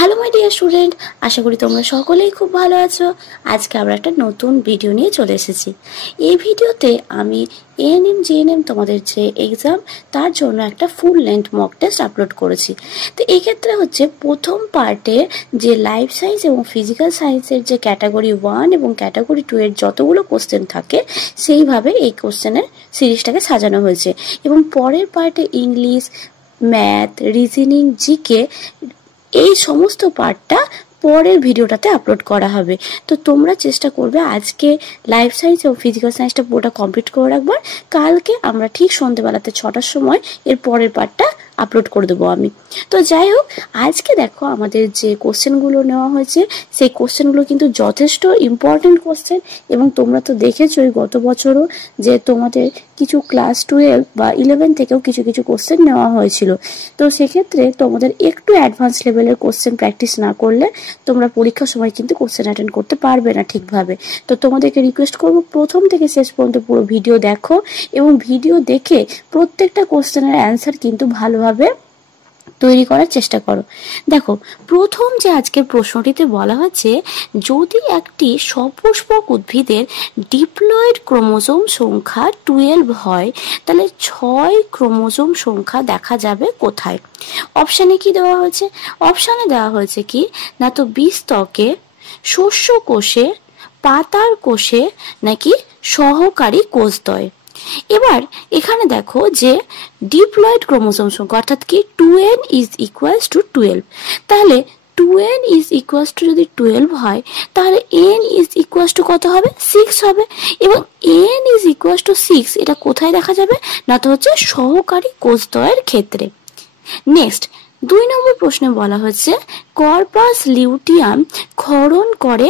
Hello my dear student, আশা করি তোমরা সকলেই খুব ভালো আছো। আজকে আমরা একটা নতুন ভিডিও নিয়ে চলে এসেছি। এই ভিডিওতে আমি এএনএম জিএনএম তোমাদের যে এক্সাম তার জন্য একটা full length mock test upload করেছি। তো এই ক্ষেত্রে হচ্ছে প্রথম পার্টে যে লাইফ সায়েন্স এবং ফিজিক্যাল সায়েন্সের যে ক্যাটাগরি 1 এবং ক্যাটাগরি 2 এর যতগুলো কোশ্চেন থাকে সেইভাবে এই কোশ্চেনের সিরিজটাকে সাজানো হয়েছে, এবং পরের পার্টে ইংলিশ, ম্যাথ, রিজনিং, জিকে এই সমস্ত পার্টটা পরের ভিডিওটাতে আপলোড করা হবে। তো তোমরা চেষ্টা করবে আজকে লাইফ সায়েন্স এবং ফিজিক্যাল সায়েন্সটা পুরোটা কমপ্লিট করে রাখবার। কালকে আমরা ঠিক সন্ধ্যেবেলাতে 6টার সময় এর পরের পার্টটা আপলোড করে দেবো আমি। তো যাই হোক, আজকে দেখো আমাদের যে কোশ্চেনগুলো নেওয়া হয়েছে সেই কোশ্চেনগুলো কিন্তু যথেষ্ট ইম্পর্টেন্ট কোশ্চেন, এবং তোমরা তো দেখেছোই গত বছরও যে তোমাদের কিছু ক্লাস 12 বা 11 থেকেও কিছু কিছু কোশ্চেন নেওয়া হয়েছিল। তো সেক্ষেত্রে তোমাদের একটু অ্যাডভান্স লেভেলের কোশ্চেন প্র্যাকটিস না করলে তোমরা পরীক্ষার সময় কিন্তু কোশ্চেন অ্যাটেন্ড করতে পারবে না ঠিকভাবে। তো তোমাদেরকে রিকোয়েস্ট করব প্রথম থেকে শেষ পর্যন্ত পুরো ভিডিও দেখো, এবং ভিডিও দেখে প্রত্যেকটা কোশ্চেনের অ্যান্সার কিন্তু ভালোভাবে তৈরি করার চেষ্টা করো। দেখো, প্রথম যে আজকের প্রশ্নটিতে বলা হচ্ছে, যদি একটি সপুষ্পক উদ্ভিদের ডিপ্লয়েড ক্রোমোজোম সংখ্যা 12 হয় তাহলে 6 ক্রোমোজোম সংখ্যা দেখা যাবে কোথায়? অপশানে কি দেওয়া হয়েছে? অপশানে দেওয়া হয়েছে কি না, তো বীজতকে, শস্য কোষে, পাতার কোষে, নাকি সহকারী কোষদ্বয়। এবার এখানে দেখো যে ডিপ্লয়েড ক্রোমোজোম সংখ্যা অর্থাৎ কি 2n ইজ ইকুয়ালস টু 12, তাহলে 2n ইজ ইকুয়ালস টু যদি 12 হয় তাহলে n ইজ ইকুয়ালস টু কত হবে? 6 হবে। এবং n ইজ ইকুয়ালস টু 6 এটা কোথায় দেখা যাবে না, তো হচ্ছে সহকারী কোষদ্বয়ের ক্ষেত্রে। নেক্সট 2 নম্বর প্রশ্নে বলা হচ্ছে, কর্পাস লিউটিয়াম ক্ষরণ করে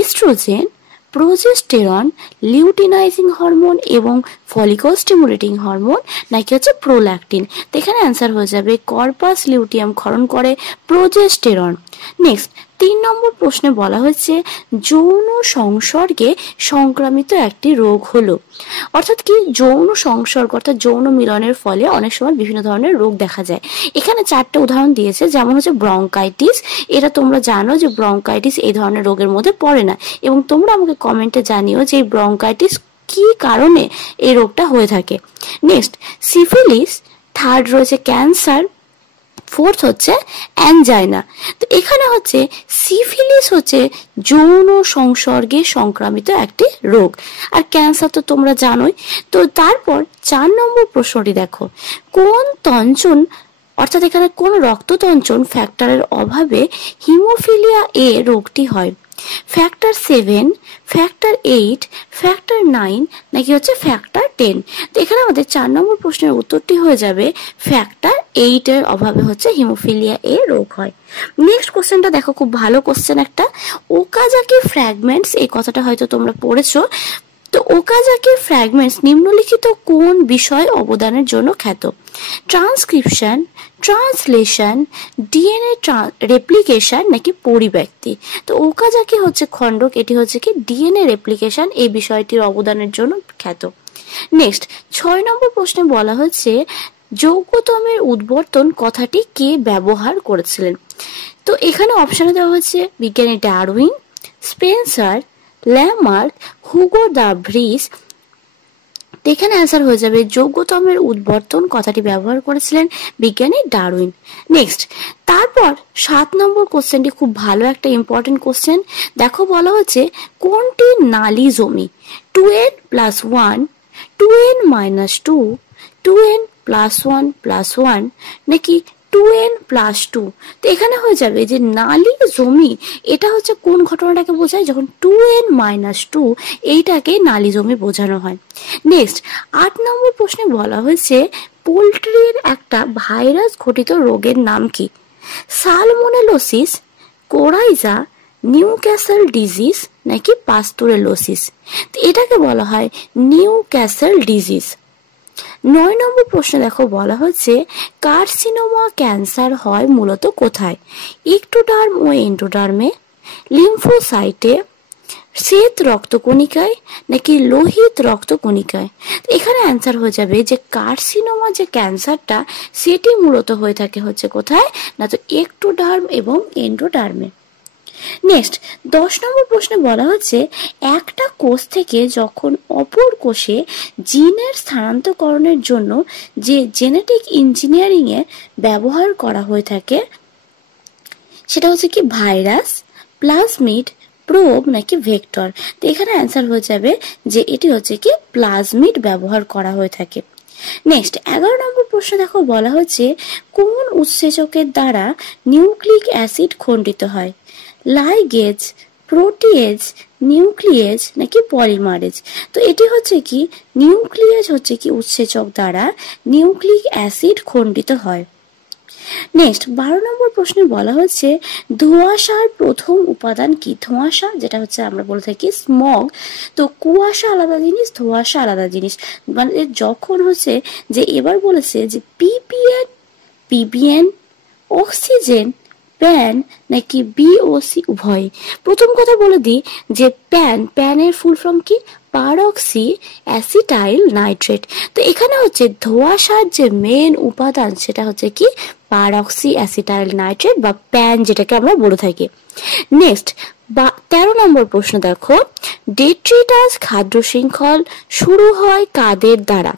ইস্ট্রোজেন, প্রোজেস্টেরন, লিউটিনাইজিং হরমোন এবং ফলিকল স্টিমুলেটিং হরমোন, নাকি হচ্ছে প্রোল্যাকটিন। তো এখানে অ্যান্সার হয়ে যাবে কর্পাস লিউটিয়াম ক্ষরণ করে প্রোজেস্টেরন। নেক্সট 3 নম্বর প্রশ্নে বলা হচ্ছে, যৌন সংসর্গে সংক্রামিত একটি রোগ হলো। অর্থাৎ কি যৌন সংসর্গ অর্থাৎ যৌন মিলনের ফলে অনেক সময় বিভিন্ন ধরনের রোগ দেখা যায়। এখানে 4টে উদাহরণ দিয়েছে, যেমন হচ্ছে ব্রঙ্কাইটিস। এটা তোমরা জানো যে ব্রঙ্কাইটিস এই ধরনের রোগের মধ্যে পড়ে না, এবং তোমরা আমাকে কমেন্টে জানিও যে এই ব্রঙ্কাইটিস কি কারণে এই রোগটা হয়ে থাকে। নেক্সট সিফিলিস, থার্ড রয়েছে ক্যান্সার, ফোর্থ হচ্ছে অ্যানজাইনা। তো এখানে হচ্ছে সিফিলিস হচ্ছে যৌন সংসর্গে সংক্রামিত একটি রোগ, আর ক্যান্সার তো তোমরা জানোই। তো তারপর 4 নম্বর প্রশ্নটি দেখো, কোন তঞ্চন অর্থাৎ এখানে কোন রক্ততঞ্চন ফ্যাক্টরের অভাবে হিমোফিলিয়া এ রোগটি হয়? ফ্যাক্টর 7, ফ্যাক্টর 8, ফ্যাক্টর 9, নাকি হচ্ছে ফ্যাক্টর 10? তো এখানে আমাদের 4 নম্বর প্রশ্নের উত্তরটি হয়ে যাবে ফ্যাক্টর 8 এর অভাবে হচ্ছে হিমোফিলিয়া এ রোগ হয়। নেক্সট কোশ্চেনটা দেখো, খুব ভালো কোশ্চেন একটা। ওকাজাকি ফ্র্যাগমেন্টস, এই কথাটা হয়তো তোমরা পড়েছো। তো ওকাজাকি ফ্র্যাগমেন্টস নিম্নলিখিত কোন বিষয় অবদানের জন্য খ্যাত? ট্রান্সক্রিপশন, ট্রান্সলেশন, ডিএনএ রেপ্লিকেশন, নাকি পরিব্যক্তি? তো ওকাজাকি হচ্ছে খণ্ডক, এটি হচ্ছে কি ডিএনএ রেপ্লিকেশন এই বিষয়টির অবদানের জন্য খ্যাত। নেক্সট 6 নম্বর প্রশ্নে বলা হচ্ছে, যৌগতমের উদ্বর্তন কথাটি কে ব্যবহার করেছিলেন? তো এখানে অপশনে দেওয়া হচ্ছে বিজ্ঞানী ডারউইন, স্পেন্সার, ল্যামার্ক, হুগো দা ভ্রিস। এখানে অ্যান্সার হয়ে যাবে যৌগতমের উদ্বর্তন কথাটি ব্যবহার করেছিলেন বিজ্ঞানী ডারউইন। নেক্সট তারপর 7 নম্বর কোশ্চেনটি খুব ভালো একটা ইম্পর্টেন্ট কোশ্চেন। দেখো বলা হচ্ছে, কোনটি নালী জমি? 2n+1, 2n-2, 2n+1+1, নাকি 2n+2? তো এখানে হয়ে যাবে যে নালী জমি এটা হচ্ছে কোন ঘটনাটাকে বোঝায়? যখন 2n-2 এইটাকে নালী জমি বোঝানো হয়। নেক্সট 8 নম্বর প্রশ্নে বলা হয়েছে, পোলট্রির একটা ভাইরাস ঘটিত রোগের নাম কি? সালমোনেলোসিস, কোরাইজা, নিউক্যাসল ডিজিজ, নাকি পাস্তুরেলোসিস? তো এটাকে বলা হয় নিউক্যাসল ডিজিজ। 9 নম্বর প্রশ্নে দেখো বলা হচ্ছে, কার্সিনোমা ক্যান্সার হয় মূলত কোথায়? ইক্টোডার্ম ও এন্ডোডার্মে, লিম্ফোসাইটে, শ্বেত রক্তকণিকায় নাকি লোহিত রক্তকণিকায়? এখানে অ্যান্সার হয়ে যাবে যে কার্সিনোমা যে ক্যান্সারটা সেটি মূলত হয়ে থাকে হচ্ছে কোথায় না, তো এক্টোডার্ম এবং এন্ডোডার্মে। নেক্সট 10 নম্বর প্রশ্নে বলা হচ্ছে একটা কোষ থেকে যখন অপর কোষে জিনের স্থানান্তরকরণের জন্য যে জেনেটিক ইঞ্জিনিয়ারিং এ ব্যবহার করা হয়ে থাকে সেটা হচ্ছে কি ভাইরাস, প্লাজমিড, প্রোব নাকি ভেক্টর? তো এখানে অ্যান্সার হয়ে যাবে যে এটি হচ্ছে কি প্লাজমিড ব্যবহার করা হয়ে থাকে। নেক্সট 11 নম্বর প্রশ্ন দেখো বলা হচ্ছে কোন উৎসেচকের দ্বারা নিউক্লিক অ্যাসিড খণ্ডিত হয়? লাইগেজ, প্রোটিয়েজ, নিউক্লিয়েজ নাকি পলিমারেজ? তো এটি হচ্ছে কি নিউক্লিয়েজ হচ্ছে কি উৎসেচক দ্বারা নিউক্লিক অ্যাসিড খণ্ডিত হয়। নেক্সট 12 নম্বর প্রশ্নে বলা হচ্ছে ধোঁয়াশার প্রথম উপাদান কি? ধোঁয়াশা যেটা হচ্ছে আমরা বলে থাকি স্মগ, তো কুয়াশা আলাদা জিনিস, ধোঁয়াশা আলাদা জিনিস। মানে যখন হচ্ছে যে এবার বলেছে যে পিপিএন, পিবিএন, অক্সিজেন, প্যান নাকি বিওসি উভয়? প্রথম কথা বলে দিই যে প্যানের ফুল ফর্ম কি? পারক্সি অ্যাসিটাইল নাইট্রেট। তো এখানে হচ্ছে ধোঁয়াশার যে মেন উপাদান সেটা হচ্ছে কি পারক্সি অ্যাসিটাইল নাইট্রেট বা প্যান যেটাকে আমরা বলে থাকি। নেক্সট 13 নম্বর প্রশ্ন দেখো ডেট্রিটাস খাদ্য শৃঙ্খল শুরু হয় কাদের দ্বারা?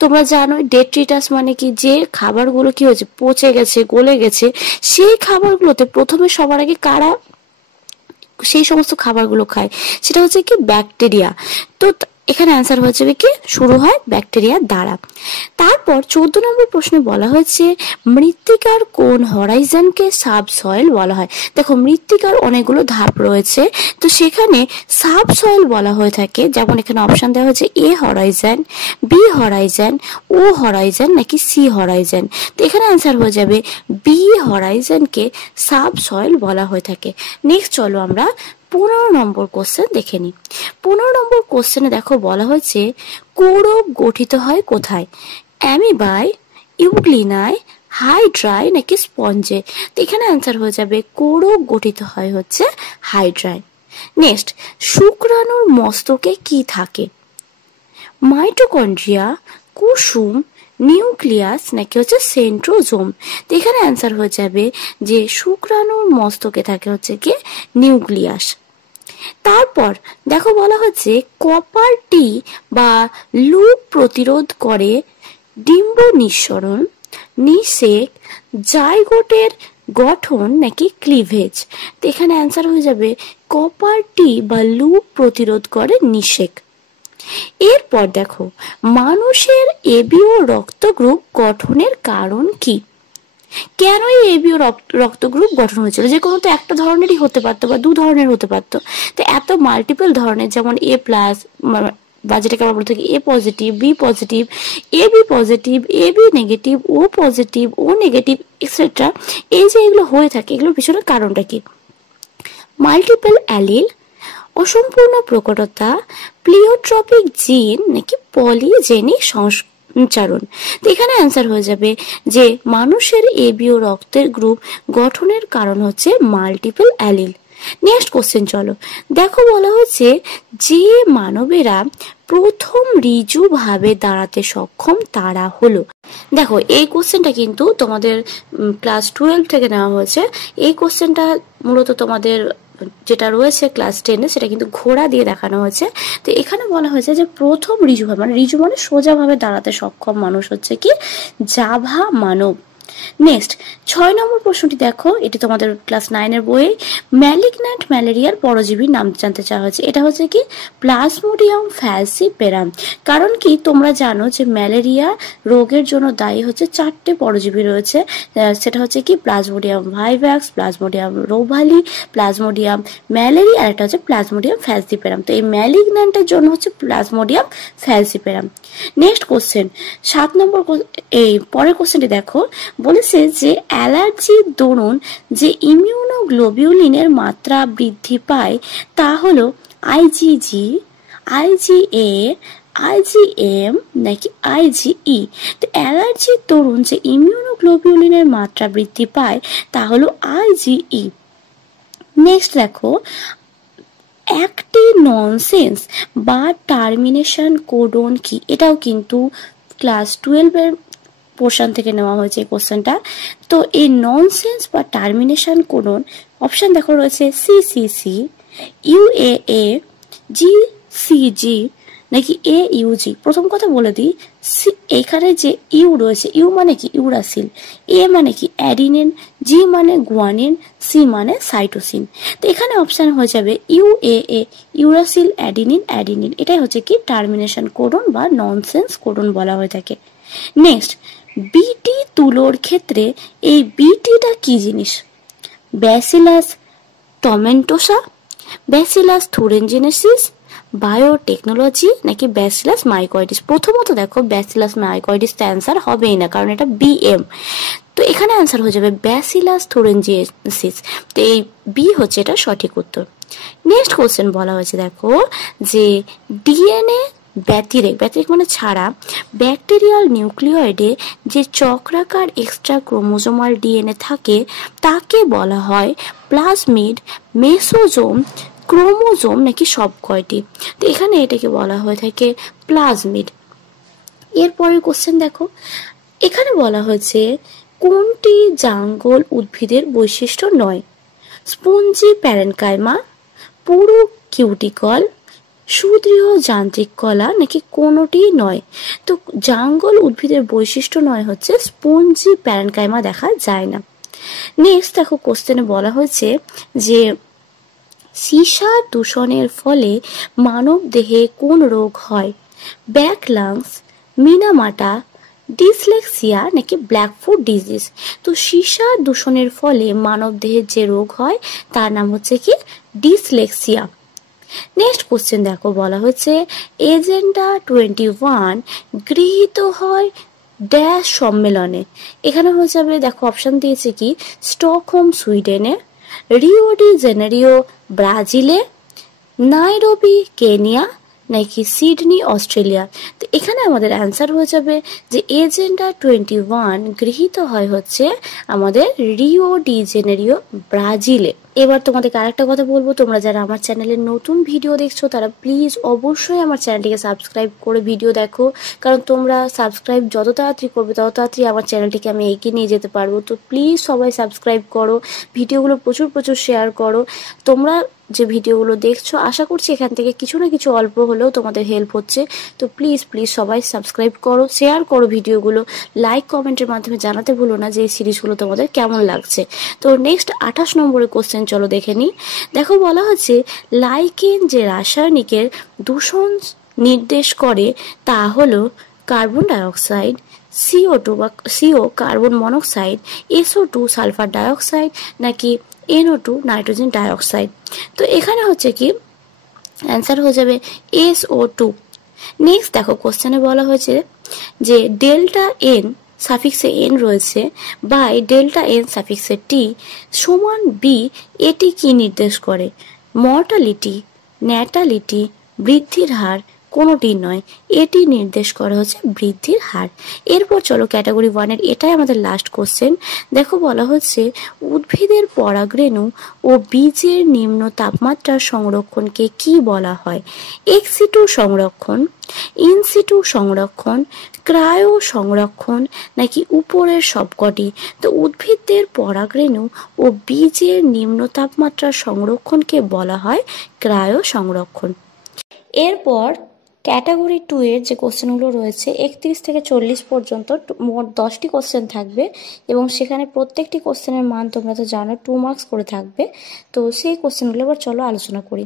তোমরা জানো ডেট্রিটাস মানে কি যে খাবারগুলো কি হয়েছে পচে গেছে, গলে গেছে, সেই খাবারগুলোতে প্রথমে সবার আগে কারা সেই সমস্ত খাবারগুলো খায়? সেটা হচ্ছে কি ব্যাকটেরিয়া। তো এখানে অ্যান্সার হয়ে যাবে কি শুরু হয় ব্যাকটেরিয়ার দ্বারা। তারপর 14 নম্বর প্রশ্নে বলা হয়েছে মৃত্তিকার কোন হরাইজনকে সাবসয়েল বলা হয়? দেখো মৃত্তিকার অনেকগুলো ধাপ রয়েছে, তো সেখানে সাবসয়েল বলা হয়ে থাকে। যেমন এখানে অপশন দেওয়া হয়েছে এ হরাইজন, বি হরাইজন, ও হরাইজন নাকি সি হরাইজন? তো এখানে অ্যান্সার হয়ে যাবে বি হরাইজনকে সাবসয়েল বলা হয়ে থাকে। নেক্সট চলো আমরা 15 নম্বর কোশ্চেন দেখে নিই। 15 নম্বর কোশ্চেনে দেখো বলা হয়েছে কোরক গঠিত হয় কোথায়? অ্যামিবায়, ইউগ্লিনায়, হাইড্রায় নাকি স্পঞ্জে? তো এখানে অ্যান্সার হয়ে যাবে কোরক গঠিত হয় হচ্ছে হাইড্রায়। নেক্সট শুক্রাণুর মস্তকে কি থাকে? মাইটোকন্ড্রিয়া, কুসুম, নিউক্লিয়াস নাকি হচ্ছে সেন্ট্রোজোম? তো এখানে অ্যান্সার হয়ে যাবে যে শুক্রাণুর মস্তকে থাকে হচ্ছে কি নিউক্লিয়াস। তারপর দেখো বলা হচ্ছে কপার টি বা লুপ প্রতিরোধ করে ডিম্ব নিঃসরণ, নিষেক, জাইগোটের গঠন নাকি ক্লিভেজ? তো এখানে অ্যান্সার হয়ে যাবে কপার টি বা লুপ প্রতিরোধ করে নিষেক। এরপর দেখো মানুষের এবিও রক্ত গ্রুপ গঠনের কারণ কি? কেন এই এবিও রক্ত গ্রুপ গঠন হয়েছিল? যে কোনো তো একটা ধরনেরই হতে পারতো বা দু ধরনের হতে পারতো, তো এত মাল্টিপল ধরনের যেমন এ প্লাস বা যেটাকে আমরা বলতে থাকি এ positive, B positive, A B positive, A B negative, O positive, O negative etcetera, এই যে এগুলো হয়ে থাকে এগুলোর পিছনে কারণটা কি? মাল্টিপল অ্যালিল, অসম্পূর্ণ প্রকটতা, প্লিওট্রপিক জিন নাকি পলিজেনিক সঞ্চারণ? তো এখানে অ্যান্সার হয়ে যাবে যে মানুষের এবিও রক্তের গ্রুপ গঠনের কারণ হচ্ছে মাল্টিপল অ্যালিল। নেক্সট কোশ্চেন চলো দেখো বলা হচ্ছে যে মানবেরা প্রথম ঋজু ভাবে দাঁড়াতে সক্ষম তারা হলো। দেখো এই কোশ্চেনটা কিন্তু তোমাদের ক্লাস 12 থেকে নেওয়া হয়েছে। এই কোশ্চেনটা মূলত তোমাদের যেটা রয়েছে ক্লাস 10-এ সেটা কিন্তু ঘোড়া দিয়ে দেখানো হয়েছে। তো এখানে বলা হয়েছে যে প্রথম ঋজু ভাবে, মানে ঋজু মানে সোজাভাবে দাঁড়াতে সক্ষম মানুষ হচ্ছে কি জাভা মানব। নেক্সট 6 নম্বর প্রশ্নটি দেখো, এটি তোমাদের ক্লাস 9-এর বইয়ে ম্যালিগন্যান্ট ম্যালেরিয়ার পরজীবীর নাম জানতে চাওয়া হয়েছে। এটা হচ্ছে কি প্লাজমোডিয়াম ফ্যালসিপেরাম। কারণ কি তোমরা জানো যে ম্যালেরিয়া রোগের জন্য দায়ী হচ্ছে 4টে পরজীবী রয়েছে, সেটা হচ্ছে কি plasmodium vivax, plasmodium ovale, plasmodium malariae, আর একটা হচ্ছে প্লাজমোডিয়াম ফ্যালসিপেরাম। তো এই ম্যালিগন্যান্টের জন্য হচ্ছে plasmodium falciparum. Next question 7 number, এই পরের কোশ্চেনটি দেখো বলেছে যে অ্যালার্জির দরুন যে ইমিউনোগ্লোবিউলিনের মাত্রা বৃদ্ধি পায় তা হলো আইজিজি, আইজিএ, আইজিএম নাকি আইজিই? তো অ্যালার্জির দরুন যে ইমিউনোগ্লোবিউলিনের মাত্রা বৃদ্ধি পায় তা হলো আইজিই। নেক্সট দেখো একটি ননসেন্স বা টার্মিনেশন কোডন কি, এটাও কিন্তু ক্লাস 12-এর পোর্শন থেকে নেওয়া হয়েছে এই কোশ্চেনটা। তো এই ননসেন্স বা টার্মিনেশন কোডন অপশন দেখো রয়েছে সিসিসি, ইউএএ, জিসিজি নাকি এইউজি। প্রথম কথা বলে দিই, এখানে যে ইউ রয়েছে, ইউ মানে কি ইউরাসিল, এ মানে কি অ্যাডিনিন, জি মানে গুয়ানিন, সি মানে সাইটোসিন। তো এখানে অপশন হয়ে যাবে ইউএএ, ইউরাসিল অ্যাডিনিন অ্যাডিনিন। এটাই হচ্ছে কি টার্মিনেশন কোডন বা ননসেন্স কোডন বলা হয়ে থাকে। নেক্সট, বিটি তুলোর ক্ষেত্রে এই বিটিটা কি জিনিস? ব্যাসিলাস টমেন্টোসা, ব্যাসিলাস থুরেনজেনেসিস, বায়োটেকনোলজি নাকি ব্যাসিলাস মাইকয়েডিস। প্রথমত দেখো ব্যাসিলাস মাইকয়েডিস তো অ্যান্সার হবেই না, কারণ এটা বিএম। তো এখানে অ্যান্সার হয়ে যাবে ব্যাসিলাস থুরেনজেনেসিস। তো এই বি হচ্ছে এটা সঠিক উত্তর। নেক্সট কোশ্চেন বলা হয়েছে দেখো যে ডিএনএ ব্যতিরেক মানে ছাড়া ব্যাকটেরিয়াল নিউক্লিয়েডে যে চক্রাকার এক্সট্রা ক্রোমোজোমাল ডিএনএ থাকে তাকে বলা হয় প্লাজমিড, মেসোজোম, ক্রোমোজোম নাকি সব কয়টি। তো এখানে এটাকে বলা হয়ে থাকে প্লাজমিড। এরপরের কোশ্চেন দেখো, এখানে বলা হয়েছে কোনটি জাঙ্গল উদ্ভিদের বৈশিষ্ট্য নয়? স্পঞ্জি প্যারেনকাইমা, পুরু কিউটিকল, সুদৃঢ় যান্ত্রিক কলা নাকি কোনোটি নয়। তো জাঙ্গল উদ্ভিদের বৈশিষ্ট্য নয় হচ্ছে স্পঞ্জি প্যারেনকাইমা দেখা যায় না। নেক্সট দেখো কোশ্চেনে বলা হয়েছে যে সীসার দূষণের ফলে মানব দেহে কোন রোগ হয়? ব্যাক লাংস, মিনামাটা, ডিসলেক্সিয়া নাকি ব্ল্যাকফুট ডিজিজ। তো সীসার দূষণের ফলে মানব দেহের যে রোগ হয় তার নাম হচ্ছে কি ডিসলেক্সিয়া। নেক্সট কোশ্চেন দেখো বলা হচ্ছে এজেন্ডা 21 গৃহীত হয় ড্যাশ সম্মেলনে। এখানে হয়ে যাবে দেখো অপশন দিয়েছে কি স্টকহোম সুইডেনে, রিও ডি জেনেরিও ব্রাজিলে, নাইরোবি কেনিয়া নাকি সিডনি অস্ট্রেলিয়া। তো এখানে আমাদের অ্যান্সার হয়ে যাবে যে এজেন্ডা 21 গৃহীত হয় হচ্ছে আমাদের রিও ডি জেনেরিও ব্রাজিলে। এবার তোমাদেরকে আরেকটা কথা বলবো, তোমরা যারা আমার চ্যানেলে নতুন ভিডিও দেখছো তারা প্লিজ অবশ্যই আমার চ্যানেলটিকে সাবস্ক্রাইব করে ভিডিও দেখো, কারণ তোমরা সাবস্ক্রাইব যত তাড়াতাড়ি করবে তত তাড়াতাড়ি আমার চ্যানেলটিকে আমি এগিয়ে নিয়ে যেতে পারবো। তো প্লিজ সবাই সাবস্ক্রাইব করো, ভিডিওগুলো প্রচুর প্রচুর শেয়ার করো। তোমরা যে ভিডিওগুলো দেখছো আশা করছি এখান থেকে কিছু না কিছু অল্প হলেও তোমাদের হেল্প হচ্ছে। তো প্লিজ প্লিজ সবাই সাবস্ক্রাইব করো, শেয়ার করো ভিডিওগুলো, লাইক কমেন্টের মাধ্যমে জানাতে ভুলো না যে এই সিরিজগুলো তোমাদের কেমন লাগছে। তো নেক্সট 28 নম্বরের কোশ্চেন চলো দেখে নিই। দেখো বলা হচ্ছে লাইকেন যে রাসায়নিকের দূষণ নির্দেশ করে তা হলো কার্বন ডাইঅক্সাইড, CO2 বা CO carbon monoxide, SO2 sulphur dioxide নাকি NO2 নাইট্রোজেন ডাইঅক্সাইড। তো এখানে হচ্ছে কি অ্যান্সার হয়ে যাবে SO2। নেক্সট দেখো কোশ্চেনে বলা হয়েছে যে ডেল্টা এন সাফিক্সে এন রয়েছে বাই ডেল্টা এন সাফিক্সে টি সমান বি, এটি কি নির্দেশ করে? মর্টালিটি, ন্যাটালিটি, বৃদ্ধির হার, কোনোটি নয়, এটি নির্দেশ করা হচ্ছে বৃদ্ধির হার। এরপর চলো ক্যাটাগরি 1-এর এটাই আমাদের লাস্ট কোশ্চেন। দেখো বলা হচ্ছে উদ্ভিদের পরাগরেণু ও বীজের নিম্ন তাপমাত্রার সংরক্ষণকে কি বলা হয়? এক্সিটু সংরক্ষণ, ইনসিটু সংরক্ষণ, ক্রায়ো সংরক্ষণ নাকি উপরের সবকটি। তো উদ্ভিদদের পরাগরেণু ও বীজের নিম্ন তাপমাত্রার সংরক্ষণকে বলা হয় ক্রায়ো সংরক্ষণ। এরপর ক্যাটাগরি 2-এর যে কোশ্চেনগুলো রয়েছে 31 থেকে 40 পর্যন্ত মোট 10টি কোশ্চেন থাকবে এবং সেখানে প্রত্যেকটি কোশ্চেনের মান তোমরা তো জানো 2 মার্কস করে থাকবে। তো সেই কোশ্চেনগুলো এবার চলো আলোচনা করি।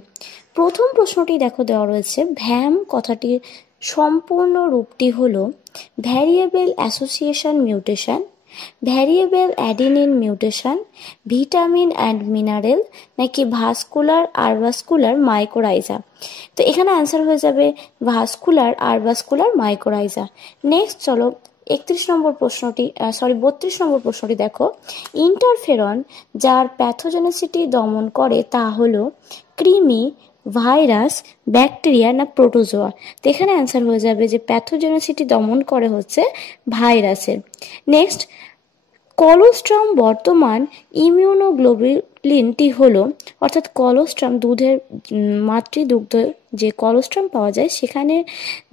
প্রথম প্রশ্নটি দেখো দেওয়া রয়েছে ভ্যাম কথাটির সম্পূর্ণ রূপটি হলো variable association mutation, variable adenine mutation, vitamin and mineral নাকি ভাস্কুলার আরভাস্কুলার মাইকোরাইজা। তো এখানে অ্যান্সার হয়ে যাবে ভাস্কুলার আরভাস্কুলার মাইকোরাইজা। নেক্সট চলো 32 নম্বর প্রশ্নটি দেখো ইন্টারফেরন যার প্যাথোজেনিসিটি দমন করে তা হলো কৃমি, ভাইরাস, ব্যাকটেরিয়া না প্রোটোজোয়া। তো এখানে অ্যান্সার হয়ে যাবে যে প্যাথোজেনিসিটি দমন করে হচ্ছে ভাইরাসের। নেক্সট কলোস্ট্রাম বর্তমান ইমিউনোগ্লোবুলিনটি হলো, অর্থাৎ কলোস্ট্রাম দুধের মাতৃদুগ্ধ যে কলোস্ট্রাম পাওয়া যায় সেখানে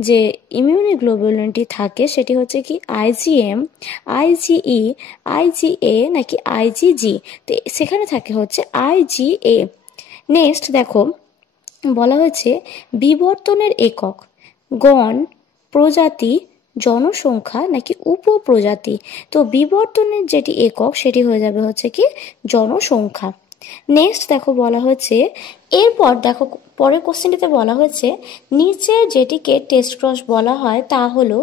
যে ইমিউনোগ্লোবুলিনটি থাকে সেটি হচ্ছে কি আইজিএম, আইজিই, আইজিএ নাকি আইজিজি। তো সেখানে থাকে হচ্ছে আইজিএ। নেক্সট দেখো বলা হয়েছে বিবর্তনের একক গণ, প্রজাতি, জনসংখ্যা নাকি উপপ্রজাতি। তো বিবর্তনের যেটি একক সেটি হয়ে যাবে হচ্ছে কি জনসংখ্যা। নেক্সট দেখো বলা হয়েছে, এরপর দেখো পরের কোশ্চেনটিতে বলা হয়েছে নিচে যেটিকে টেস্ট ক্রস বলা হয় তা হলো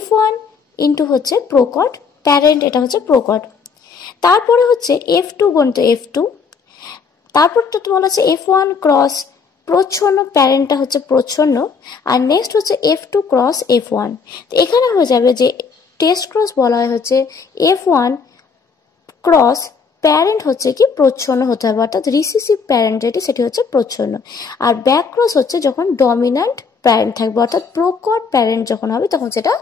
F1 ইন্টু হচ্ছে প্রকট প্যারেন্ট, এটা হচ্ছে প্রকট। তারপরে হচ্ছে F2 গণিত F2, তারপর তো বলা হচ্ছে F1 ক্রস প্রচ্ছন্ন, প্যারেন্টটা হচ্ছে প্রচ্ছন্ন, আর নেক্সট হচ্ছে F2 ক্রস F1। তো এখানে হয়ে যাবে যে টেস্ট ক্রস বলা হয় হচ্ছে F1 ক্রস প্যারেন্ট হচ্ছে কি প্রচ্ছন্ন হতে হবে, অর্থাৎ রিসিসিভ প্যারেন্ট যেটি সেটি হচ্ছে প্রচ্ছন্ন, আর ব্যাক ক্রস হচ্ছে যখন ডমিন্যান্ট প্যারেন্ট থাকবে, অর্থাৎ প্রকট প্যারেন্ট যখন হবে তখন সেটা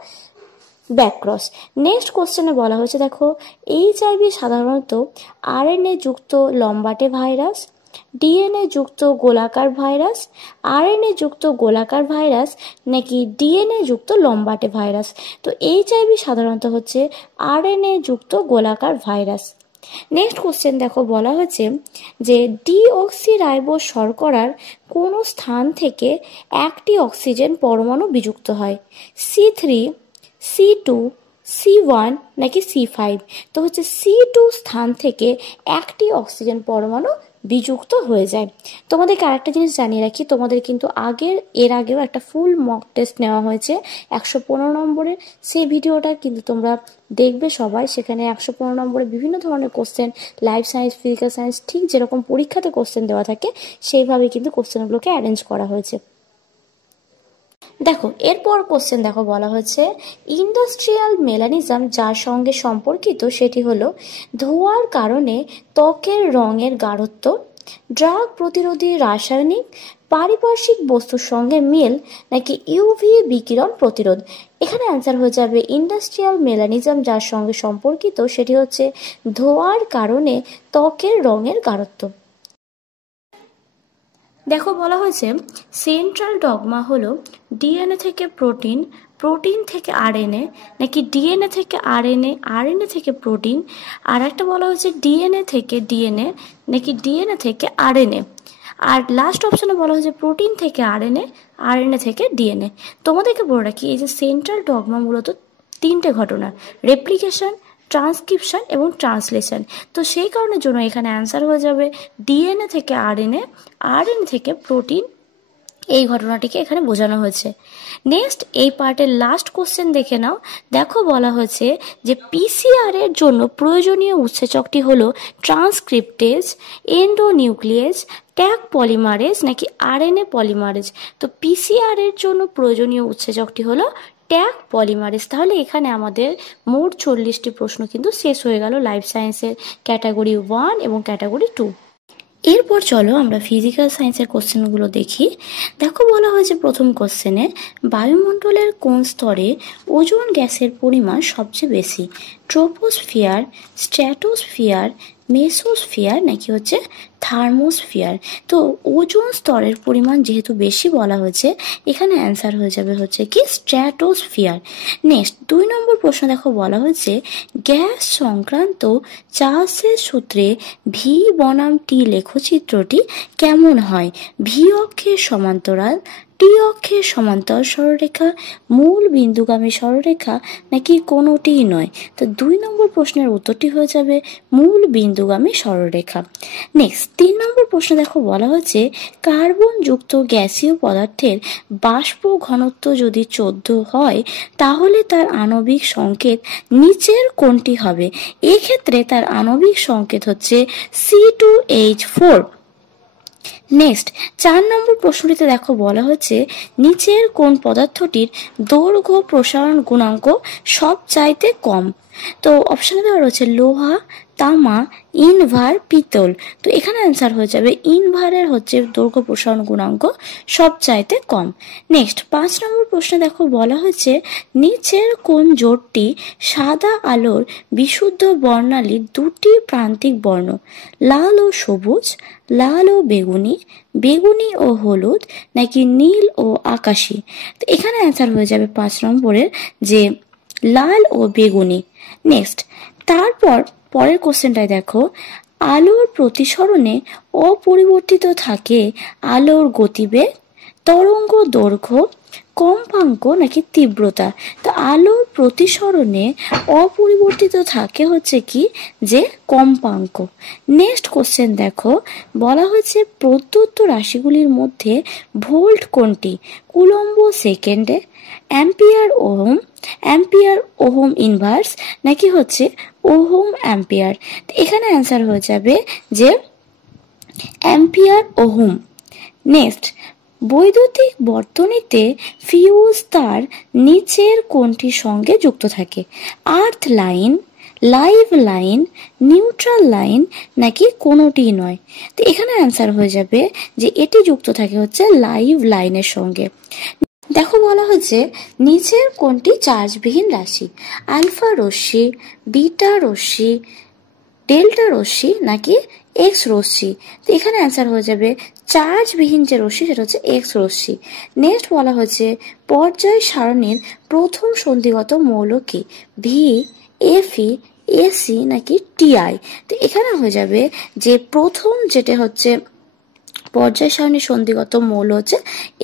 ব্যাক ক্রস। নেক্সট কোশ্চেনে বলা হয়েছে দেখো এইচআইভি সাধারণত আরএনএ যুক্ত লম্বাটে ভাইরাস, ডিএনএ যুক্ত গোলাকার ভাইরাস, আরএনএ যুক্ত গোলাকার ভাইরাস নাকি ডিএনএ যুক্ত লম্বাটে ভাইরাস। তো এইচআইভি সাধারণত হচ্ছে আরএনএ যুক্ত গোলাকার ভাইরাস। নেক্সট কোশ্চেন দেখো বলা হয়েছে যে ডিঅক্সিরাইবোজ শর্করার কোন স্থান থেকে একটি অক্সিজেন পরমাণু বিযুক্ত হয়, C3, C2, C1 নাকি C5। তো হচ্ছে C2 স্থান থেকে একটি অক্সিজেন পরমাণু বিযুক্ত হয়ে যায়। তোমাদেরকে আরেকটা জিনিস জানিয়ে রাখি, তোমাদের কিন্তু এর আগেও একটা ফুল মক টেস্ট নেওয়া হয়েছে 115 নম্বরের, সেই ভিডিওটা কিন্তু তোমরা দেখবে সবাই। সেখানে 115 নম্বরে বিভিন্ন ধরনের question, life science, physical science, ঠিক যেরকম পরীক্ষাতে কোশ্চেন দেওয়া থাকে সেইভাবে কিন্তু কোশ্চেনগুলোকে অ্যারেঞ্জ করা হয়েছে। দেখো এরপর কোশ্চেন দেখো বলা হচ্ছে ইন্ডাস্ট্রিয়াল মেলানিজম যার সঙ্গে সম্পর্কিত সেটি হলো ধোঁয়ার কারণে ত্বকের রঙের গাঢ়ত্ব, ড্রাগ প্রতিরোধী রাসায়নিক, পারিপার্শ্বিক বস্তুর সঙ্গে মিল নাকি ইউভি বিকিরণ প্রতিরোধ। এখানে অ্যান্সার হয়ে যাবে ইন্ডাস্ট্রিয়াল মেলানিজম যার সঙ্গে সম্পর্কিত সেটি হচ্ছে ধোঁয়ার কারণে ত্বকের রঙের গাঢ়ত্ব। দেখো বলা হয়েছে সেন্ট্রাল ডগমা হলো ডিএনএ থেকে প্রোটিন, প্রোটিন থেকে আরএনএ নাকি ডিএনএ থেকে আরএনএ, আরএনএ থেকে প্রোটিন, আর একটা বলা হয়েছে ডিএনএ থেকে ডিএনএ নাকি ডিএনএ থেকে আরএনএ, আর লাস্ট অপশনে বলা হয়েছে প্রোটিন থেকে আরএনএ, আরএনএ থেকে ডিএনএ। তোমাদেরকে বলে রাখি এই যে সেন্ট্রাল ডগমা মূলত তিনটে ঘটনা, রেপ্লিকেশন, ট্রান্সক্রিপশন এবং ট্রান্সলেশন। তো সেই কারণের জন্য এখানে অ্যান্সার হয়ে যাবে ডিএনএ থেকে আরএনএ, আরএনএ থেকে প্রোটিন, এই ঘটনাটিকে এখানে বোঝানো হয়েছে। নেক্সট এই পার্টের লাস্ট কোশ্চেন দেখে নাও। দেখো বলা হয়েছে যে পিসিআর এর জন্য প্রয়োজনীয় উৎসেচকটি হলো ট্রান্সক্রিপ্টেজ, এন্ডোনিউক্লিয়েজ, ট্যাগ পলিমারেজ নাকি আরএনএ পলিমারেজ। তো পিসিআর এর জন্য প্রয়োজনীয় উৎসেচকটি হলো ট্যাগ পলিমারেজ। তাহলে এখানে আমাদের মোট 40টি প্রশ্ন কিন্তু শেষ হয়ে গেল লাইফ সায়েন্সের ক্যাটাগরি 1 এবং ক্যাটাগরি 2। এরপর চলো আমরা ফিজিক্যাল সায়েন্সের কোশ্চেনগুলো দেখি। দেখো বলা হয়েছে প্রথম কোশ্চেনে বায়ুমণ্ডলের কোন স্তরে ওজোন গ্যাসের পরিমাণ সবচেয়ে বেশি, ট্রোপোস্ফিয়ার, স্ট্র্যাটোস্ফিয়ার, মেসোস্ফিয়ার নাকি হচ্ছে থার্মোস্ফিয়ার। তো ওজোন স্তরের পরিমাণ যেহেতু বেশি বলা হয়েছে এখানে অ্যান্সার হয়ে যাবে হচ্ছে কি স্ট্র্যাটোস্ফিয়ার। নেক্সট 2 নম্বর প্রশ্ন দেখো বলা হয়েছে গ্যাস সংক্রান্ত চার্লসের সূত্রে ভি বনাম টি লেখচিত্রটি কেমন হয়, ভি অক্ষের সমান্তরাল, টি অক্ষের সমান্তরাল সরলরেখা, মূল বিন্দুগামী সরলরেখা নাকি কোনোটিই নয়। তো 2 নম্বর প্রশ্নের উত্তরটি হয়ে যাবে মূল বিন্দুগামী সরলরেখা। নেক্সট 3 নম্বর প্রশ্ন দেখো বলা হচ্ছে কার্বন যুক্ত গ্যাসীয় পদার্থের বাষ্প ঘনত্ব যদি 14 হয় তাহলে তার আণবিক সংকেত নিচের কোনটি হবে। এক্ষেত্রে তার আণবিক সংকেত হচ্ছে C2H4। নেক্সট 4 নম্বর প্রশ্নটিতে দেখো বলা হচ্ছে নিচের কোন পদার্থটির দৈর্ঘ্য প্রসারণ গুণাঙ্ক সবচাইতে কম। তো অপশনে দেওয়া রয়েছে লোহা, তামা, ইনভার পিতল। তো এখানে অ্যান্সার হয়ে যাবে ইনভারের হচ্ছে দৈর্ঘ্য প্রসারণ গুণাঙ্ক সবচাইতে কম। নেক্সট 5 নম্বর প্রশ্নে দেখো বলা হয়েছে নিচের কোন জোটটি সাদা আলোর বিশুদ্ধ বর্ণালীর দুটি প্রান্তিক বর্ণ, লাল ও সবুজ, লাল ও বেগুনি, বেগুনি ও হলুদ, নাকি নীল ও আকাশী। তো এখানে অ্যান্সার হয়ে যাবে 5 নম্বরের যে লাল ও বেগুনি। নেক্সট তারপর পরের কোশ্চেনটায় দেখো আলোর প্রতিসরণে অপরিবর্তিত থাকে আলোর গতিবেগ, তরঙ্গ দৈর্ঘ্য, কম্পাঙ্ক নাকি তীব্রতা। তো আলোর প্রতিসরণে অপরিবর্তিত থাকে হচ্ছে কি যে কম্পাঙ্ক। নেক্সট কোশ্চেন দেখো বলা হয়েছে প্রদত্ত রাশিগুলির মধ্যে ভোল্ট কোনটি, কুলম্ব সেকেন্ডে, অ্যাম্পিয়ার ওহম ইনভার্স, নাকি হচ্ছে ওহম অ্যাম্পিয়ার। এখানে অ্যান্সার হয়ে যাবে যে অ্যাম্পিয়ার ওহম। নেক্সট বৈদ্যুতিক বর্তনীতে ফিউজ তার নিচের কোনটির সঙ্গে যুক্ত থাকে, earth line, live line, neutral line, নাকি কোনোটি নয়। তো এখানে অ্যান্সার হয়ে যাবে যে এটি যুক্ত থাকে হচ্ছে লাইভ লাইনের সঙ্গে। দেখো বলা হচ্ছে নিচের কোনটি চার্জবিহীন রাশি, আলফা রশ্মি, বিটা রশ্মি, ডেল্টা রশ্মি, নাকি এক্স রশ্মি। তো এখানে অ্যান্সার হয়ে যাবে চার্জবিহীন যে রশ্মি সেটা হচ্ছে এক্স রশ্মি। নেক্সট বলা হচ্ছে পর্যায় সারণীর প্রথম সন্ধিগত মৌল কি, ভি, এফি, এসি, নাকি টিআই। তো এখানে হয়ে যাবে যে প্রথম যেটা হচ্ছে পর্যায় সারণীর সন্ধিগত মৌল হচ্ছে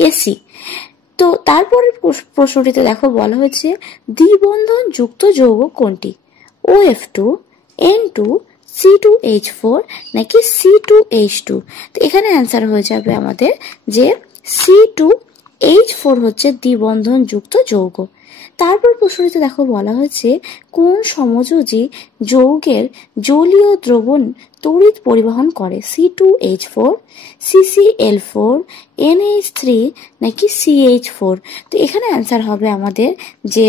এসি। তো তারপরের প্রশ্নটিতে দেখো বলা হয়েছে দ্বিবন্ধন যুক্ত যৌগ কোনটি, OF2, N2, C2H4, নাকি C2H2। তো এখানে অ্যান্সার হয়ে যাবে আমাদের যে C2H4 হচ্ছে দ্বিবন্ধন যুক্ত যৌগ। তারপর প্রশ্নটিতে দেখো বলা হয়েছে কোন সমযোজী যৌগের জলীয় দ্রবণ তড়িৎ পরিবহন করে, C2H4, CCl4, NH3, নাকি CH4। তো এখানে অ্যান্সার হবে আমাদের যে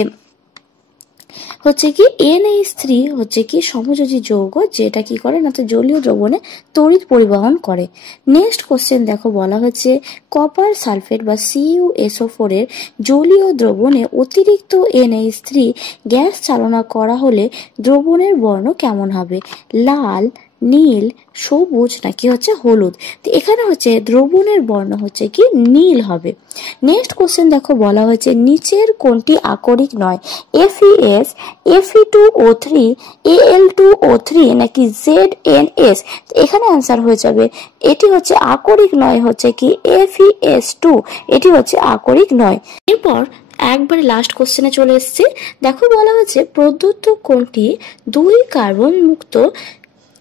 হচ্ছে কি NH3 হচ্ছে কি সমযোজী যৌগ যেটা কি করে না তো জলীয় দ্রবণে তড়িৎ পরিবহন করে। নেক্সট কোশ্চেন দেখো বলা হচ্ছে কপার সালফেট বা CuSO4 এর জলীয় দ্রবণে অতিরিক্ত NH3 গ্যাস চালনা করা হলে দ্রবণের বর্ণ কেমন হবে, লাল, নীল, সবুজ, নাকি হচ্ছে হলুদ। তো এখানে হচ্ছে দ্রবণের বর্ণ হচ্ছে কি নীল হবে। নেক্সট কোশ্চেন দেখো বলা হয়েছে নিচের কোনটি আকরিক নয়, FeS, Fe2O3, Al2O3, নাকি ZnS। এখানে অ্যান্সার হয়ে যাবে এটি হচ্ছে আকরিক নয় হচ্ছে কি FeS2, এটি হচ্ছে আকরিক নয়। এরপর একবারে লাস্ট কোশ্চেনে চলে এসেছি। দেখো বলা হয়েছে প্রদত্ত কোনটি 2 কার্বন মুক্ত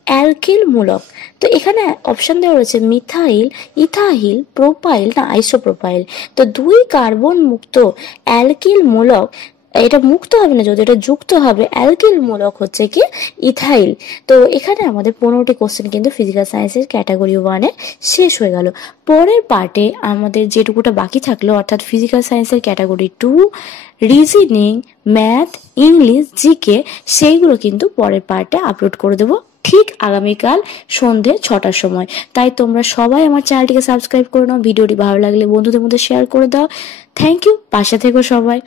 অ্যালকিল মূলক। তো এখানে অপশন দেওয়া রয়েছে মিথাইল, ইথাইল, প্রোপাইল, না আইসোপ্রোপাইল। তো 2 কার্বন মুক্ত অ্যালকিল মূলক, এটা মুক্ত হবে না যদি এটা যুক্ত হবে, অ্যালকিল মূলক হচ্ছে কি ইথাইল। তো এখানে আমাদের 15টি কোশ্চেন কিন্তু ফিজিক্যাল সায়েন্সের ক্যাটাগরি 1-এ শেষ হয়ে গেল। পরের পার্টে আমাদের যেটুকুটা বাকি থাকলো অর্থাৎ ফিজিক্যাল সায়েন্সের category 2, reasoning, math, English, GK, সেইগুলো কিন্তু পরের পার্টে আপলোড করে দেবো ঠিক আগামীকাল সন্ধে 6টার সময়। তাই তোমরা সবাই আমার চ্যানেলটিকে সাবস্ক্রাইব করে নাও, ভিডিওটি ভালো লাগলে বন্ধুদের মধ্যে শেয়ার করে দাও। থ্যাংক ইউ, পাশে থেকো সবাই।